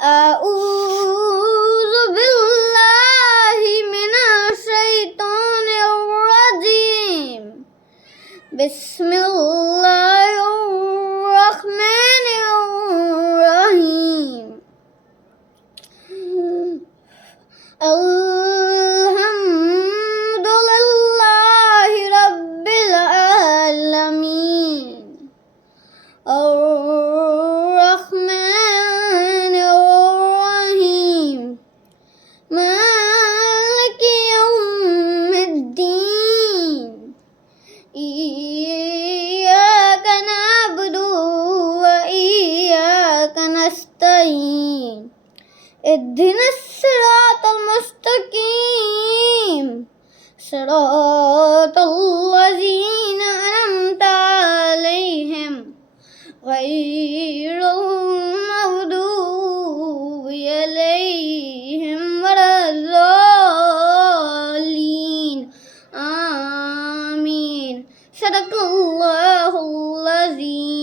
أعوذ بالله من الشيطان الرجيم. بسم الله الرحمن الرحيم. الحمد لله رب العالمين. الرحمن الرحيم. مالك يوم الدين. إياك نعبد وإياك نستعين. اهدنا الصراط المستقيم. صراط الذين أنعمت عليهم غير المغضوب عليهم ولا الضالين. آمين. صدق الله العظيم.